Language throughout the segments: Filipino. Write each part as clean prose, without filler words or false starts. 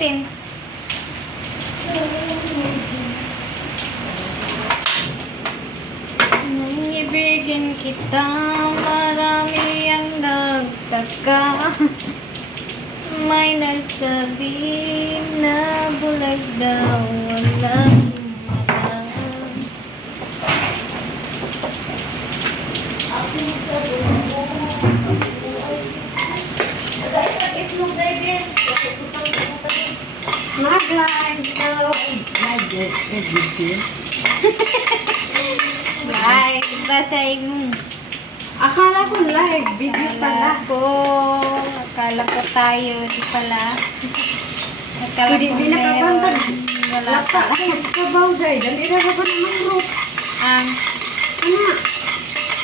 pambutin. Ibigin kita, marami ang nagtaka. May nagsabi na bulag daw, walang malang. Mag-live daw. Live, basahin mo. Akala ko live, video pala. Akala ko tayo, di pala. Akala Hindi ko di nakabantag. wala Lata, pa. ay, nagkabaw day. Dali na ba naman group? Ang, Ano?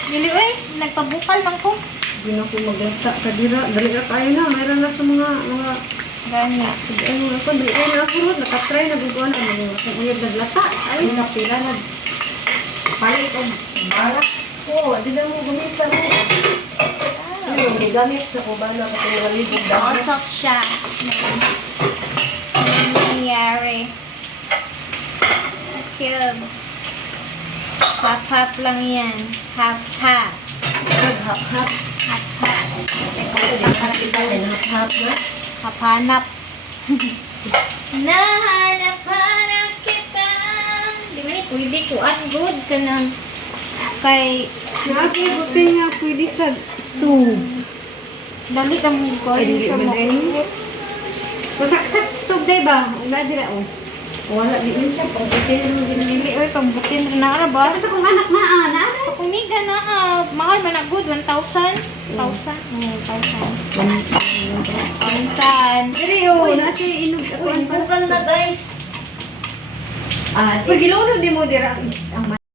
dili, uy, nagpabukal man ko. Hindi na ko maglata ka dira. Dali na tayo na. Mayroon na sa mga Gani. ano ako, dali na ako ron. Nakatry na guguan. Ano yung uyab naglata. Ay, napila na. Palit o barak. Oo, di na mo gumita mo. Ano, may gamit sa kubana kasi nalibog dahil. Osok siya. Ano nangyari? Cubes. Half-half lang yan. Half-half. Hap-hap. Half-half. Hap-hap na. Hapanap. Nahanap-hanap kita. Di ba pwede ko good ka ng kay Grabe, buti nga pwede sa stove. dali ka mo ko. Ay, dili man ay. Masaksak stove day ba? Wala dira o. Wala di man siya. Pagbutin mo din. Dili, oy, pambutin rin na ara ba? Basta kung anak na, anak. Kumiga na, mahal ba na good? 1,000? 1,000? 1,000. Diri o, nasi inog ako. Uy, bukal na guys. Pag ilunod di mo dira ang